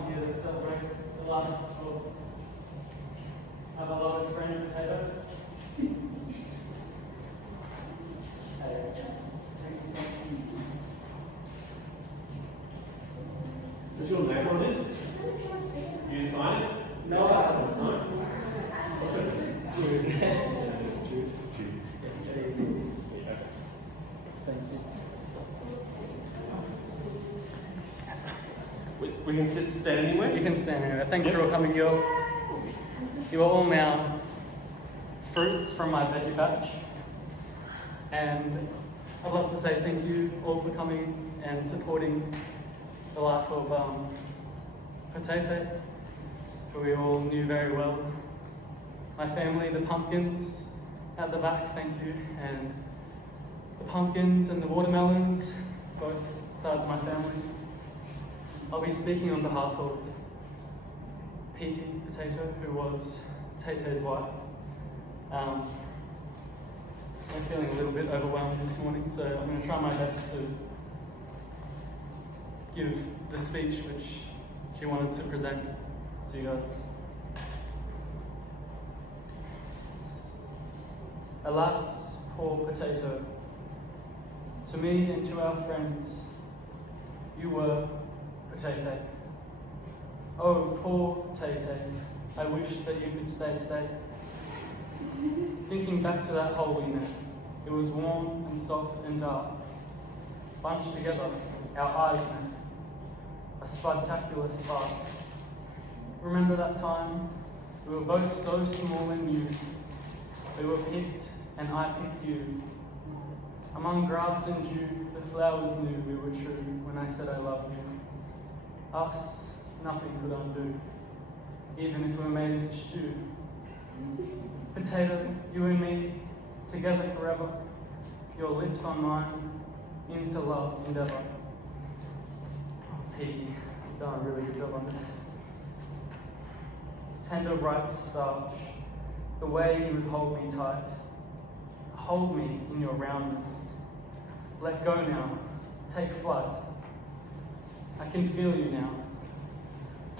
come here to celebrate the love of our beloved friend Potato. What's your name on this? You sign it? No, I haven't. No? Jude. Jude. Thank you. We can stand anywhere? You can stand here. Thanks for all coming. You are all now fruits from my veggie patch. And I'd love to say thank you all for coming and supporting the life of Potato, who we all knew very well. My family, the pumpkins at the back, thank you. And the pumpkins and the watermelons, both sides of my family. I'll be speaking on behalf of Petey Potato, who was Tato's wife. I'm feeling a little bit overwhelmed this morning, so I'm going to try my best to give the speech which she wanted to present to you guys. Alas, poor Potato, to me and to our friends, you were Potato. Oh, poor Potato, I wish that you could stay. Thinking back to that hole we met, it was warm and soft and dark. Bunched together, our eyes met. A spectacular spark. Remember that time? We were both so small and new. We were picked, and I picked you. Among grass and dew, the flowers knew we were true when I said I love you. Us, nothing could undo, even if we were made into stew. Potato, you and me, together forever, your lips on mine, into love endeavor. Oh, Petey, you've done a really good job on this. Tender, ripe starch, the way you would hold me tight. Hold me in your roundness. Let go now, take flight. I can feel you now,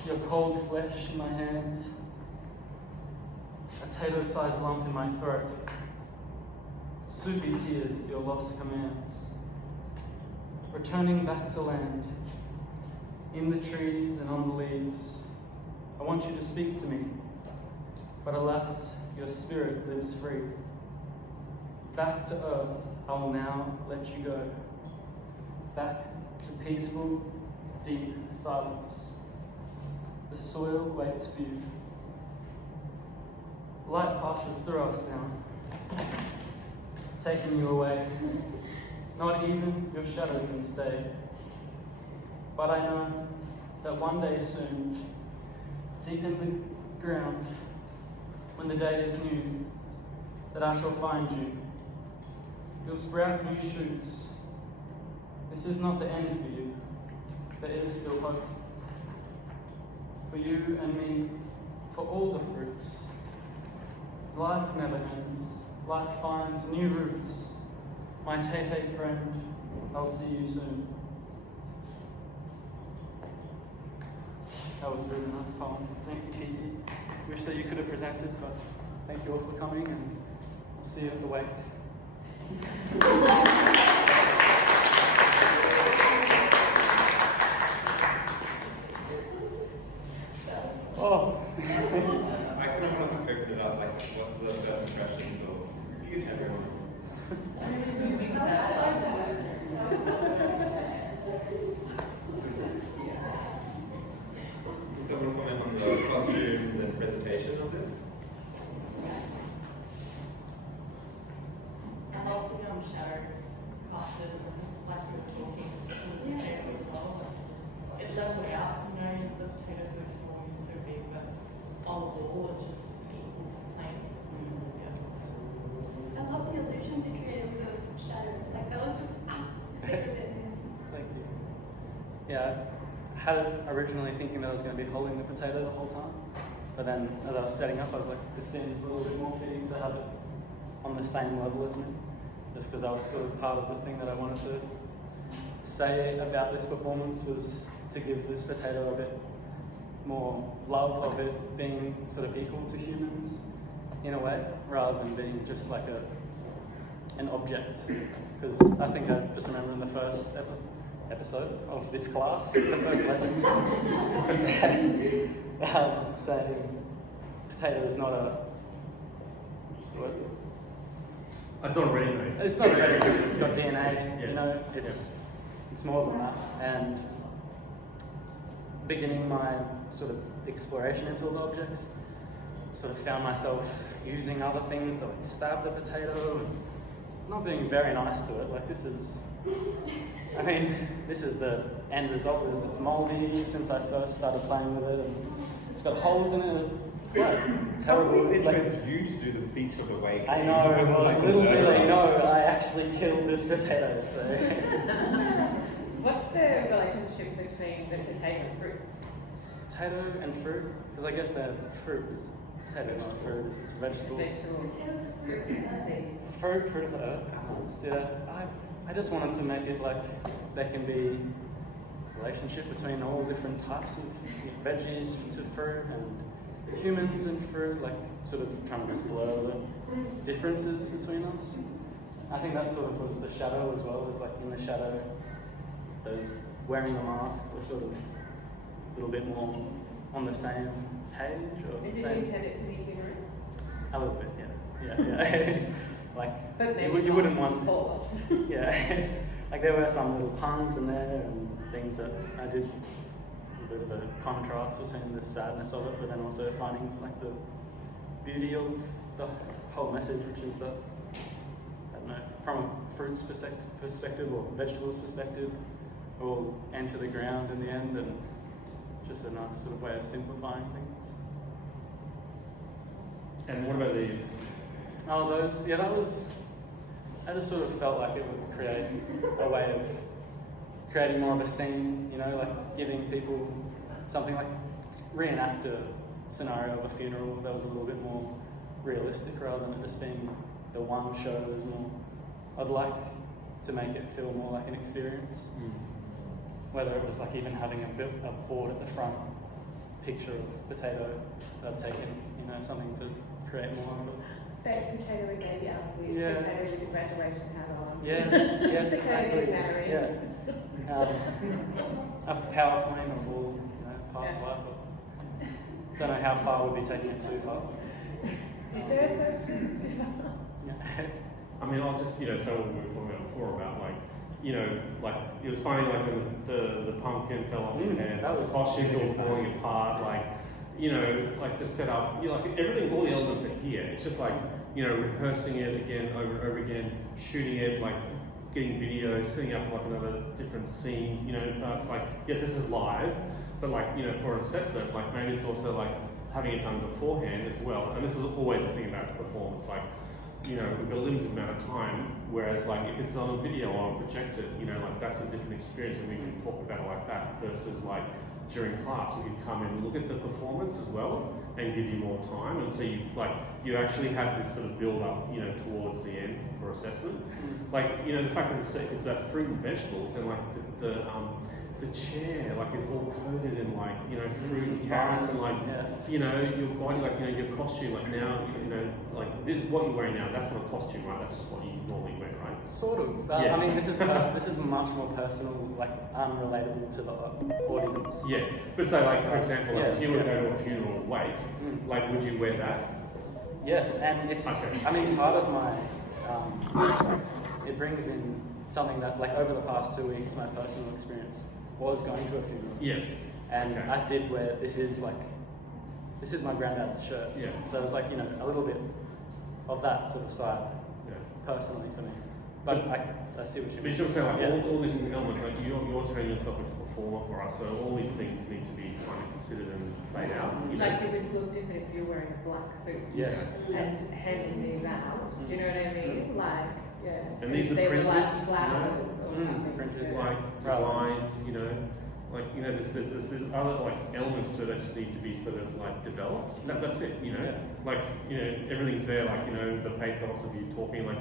your cold flesh in my hands, a potato-sized lump in my throat, soupy tears your loss commands. Returning back to land, in the trees and on the leaves, I want you to speak to me, but alas, your spirit lives free. Back to earth, I will now let you go, back to peaceful, deep silence. The soil waits for you. Light passes through us now, taking you away. Not even your shadow can stay. But I know that one day soon, deep in the ground, when the day is new, that I shall find you. You'll sprout new shoots. This is not the end for you. There is still hope. For you and me, for all the fruits. Life never ends. Life finds new roots. My Tay-Tay friend, I'll see you soon. That was a really nice poem. Thank you, Petey. Wish that you could have presented, but thank you all for coming, and I'll see you at the wake. Oh. I kind of want to pick it up, like, what's the best impression, so you can tell everyone. Can someone comment on the costumes and presentation of this? I love the shadow costume, like you were talking to the potato as well. It leveled out, you know, the potato's so small and so big, but on the wall it's just equal, plain. Yeah. I love the illusions you created with the shadow. Like that was just favorite bit. Thank you. Yeah, I had it originally thinking that I was going to be holding the potato the whole time, but then as I was setting up, I was like, this seems a little bit more fitting to have it on the same level as me, just because that was sort of part of the thing that I wanted to say about this performance, was to give this potato a bit love of it being sort of equal to humans in a way, rather than being just like an object. Because I think I just remember in the first episode of this class, the first lesson, saying potato is not a, what's the word? I thought ready made. It's not ready, it's got DNA, Yes. you know, it's more than that. And beginning my sort of exploration into all the objects, sort of found myself using other things to like stab the potato and not being very nice to it. Like this is the end result. It's moldy since I first started playing with it, and it's got holes in it. It's quite terrible. It Like, was you to do the speech of the way. I know, well, little do they know, I actually killed this potato, so. What's the relationship between the potato and fruit? Potato and fruit, because I guess that fruit is potato, not fruit, it's a vegetable. Vegetable. Potatoes are fruit and seed. Fruit of the earth. Yeah, I just wanted to make it like there can be a relationship between all different types of veggies to fruit and humans and fruit, like sort of trying to explore the differences between us. I think that sort of was the shadow as well, is like in the shadow, those wearing the mask were sort of a little bit more on the same page or And did you same. intend it to be humorous? A little bit, yeah. Like But you wouldn't want. fall off. Yeah, like there were some little puns in there and things that I did a bit of a contrast between the sadness of it, but then also finding like the beauty of the whole message, which is that, I don't know, from a fruit's perspective or vegetables perspective, it will enter the ground in the end, and just a nice sort of way of simplifying things. And what about these? Oh, those, yeah, I just sort of felt like it would create a way of creating more of a scene, you know, like giving people something like reenact a scenario of a funeral that was a little bit more realistic rather than it just being the one show that was more, I'd like to make it feel more like an experience. Whether it was like even having a board at the front, picture of potato that I've taken, you know, something to create more of it. Baked potato with baby outfit, Yeah. potato with a graduation hat on. Yes, yeah, Potato exactly. with married. Yeah. A PowerPoint of all, you know, past Yeah. life. But don't know how far we'll be taking it too far. Is there a social? Yeah. I mean, I'll just, so what we were talking about before about like, like it was funny like when the pumpkin fell off your head, that was the costumes all really falling apart, like, like the setup, like everything, all the elements are here. It's just like, rehearsing it again, over and over again, shooting it, like getting video, setting up like another different scene, it's like, yes, this is live, but like, for an assessment, like maybe it's also like having it done beforehand as well. And this is always the thing about performance, like, we've got a limited amount of time, whereas like if it's on a video or projected, like that's a different experience and we can talk about it like that versus like during class we can come in and look at the performance as well and give you more time, and so you actually have this sort of build up, towards the end for assessment. Like, the fact that it's about fruit and vegetables and like the chair, like it's all coated in like, fruit and carrots and like, your body, like, your costume, like now, like this, what you're wearing now, that's not a costume, right? That's just what you normally wear, right? Sort of. Yeah. I mean, this is much more personal, like unrelatable to the audience. Yeah, but so like, for example, like, Yeah. if you were to go to a funeral wake, like, would you wear that? Yes, and it's, Okay. I mean, part of my, it brings in something that, like, over the past 2 weeks, my personal experience was going to a funeral. Yes. And Okay. I did wear, this is my granddad's shirt. Yeah. So it was like, a little bit of that sort of side, Yeah. personally for me. But I see what you But mean. you should say like Yeah. all these elements, like you're turning yourself into a performer for us, so all these things need to be kind of considered and played out. Like it would look different if you were wearing a black suit. Yes. And handing these out. Do you know what I mean? Like, yeah. And these are they printed, were like flowers or something. printed, like designed, like there's other like elements to it that just need to be sort of like developed. That's it, Yeah. like everything's there, like the pathos of you talking, like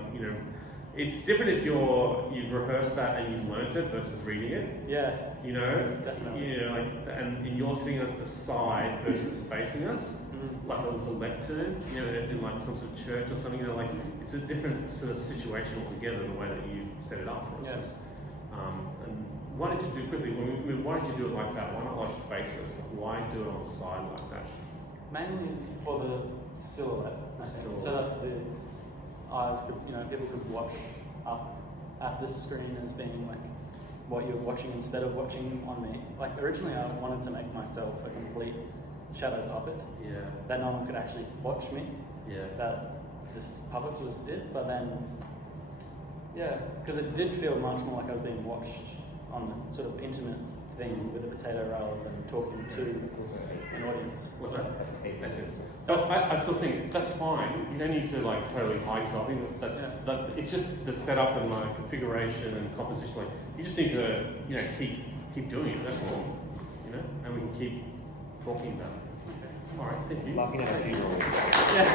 it's different if you've rehearsed that and you've learnt it versus reading it. Yeah. You know, Definitely. you know, like, and you're sitting at the side versus facing us, like a little lectern, you know, in like some sort of church or something. You know, like it's a different sort of situation altogether. The way that you set it up for us. Yeah. And why did you do quickly? Why did you do it like that? Why not like face us? Like, why do it on the side like that? Mainly for the silhouette, I think, so that the eyes could, you know, people could watch up at the screen as being like what you're watching instead of watching on me. Like originally I wanted to make myself a complete shadow puppet, Yeah. that no one could actually watch me, Yeah. that this puppets was it, but then, yeah, because it did feel much more like I was being watched on the sort of intimate thing with a potato rather than talking to an audience. What's that? That's eight That's it. But I still think that's fine. You don't need to like totally hide yourself. I think that it's just the setup and like configuration and composition. Like you just need to, you know, keep doing it. That's all. You know, and we can keep talking about it. Okay. All right. Thank you. Laughing at our funerals. Yeah.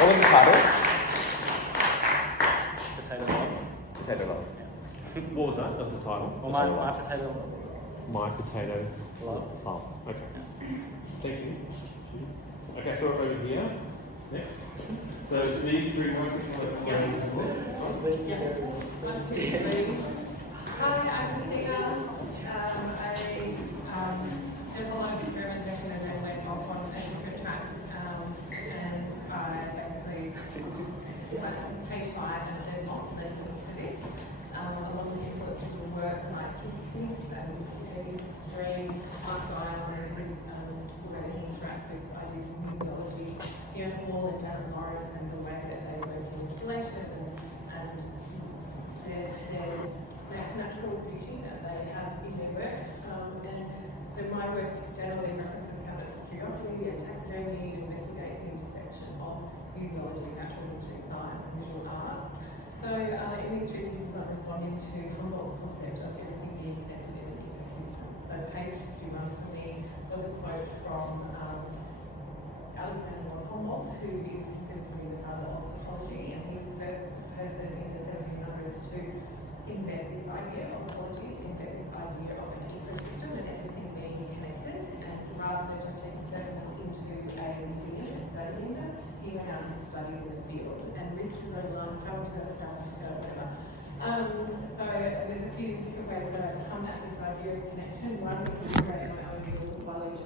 What was the title? Potato love. Potato Love. What was that? That's the title. Well, my potato My potato love. love. Okay. Thank you. Okay, so over here. Next. So it's these three points are called Hi, I'm Christina. I did a lot of experimentation and then went off on a different track. And I basically went page 5 and did not listen to this. A lot of people that do work like things and very hard on where they interact with ideas of mythology, you know, Paul and Darren Morris and the way that they work in installation and their natural beauty that they have in their work. And my work generally references habits of curiosity and taxidermy and investigates the intersection of mythology, natural history, science, and visual art. So in these three pieces, I'm responding to Humboldt's concept of everything being connected in an ecosystem. So page 51 for me was a quote from Alexander Humboldt, who is considered to be the father of ecology, and he was the first person in the 1700s to invent this idea of ecology, invent this idea of an ecosystem and everything being connected. And rather than just inserting us into a museum and studying them, he went out and studied in the field and risked his own life, traveled to South Africa or whatever. So there's a few different ways that I've come at this idea of connection. One is creating my own visual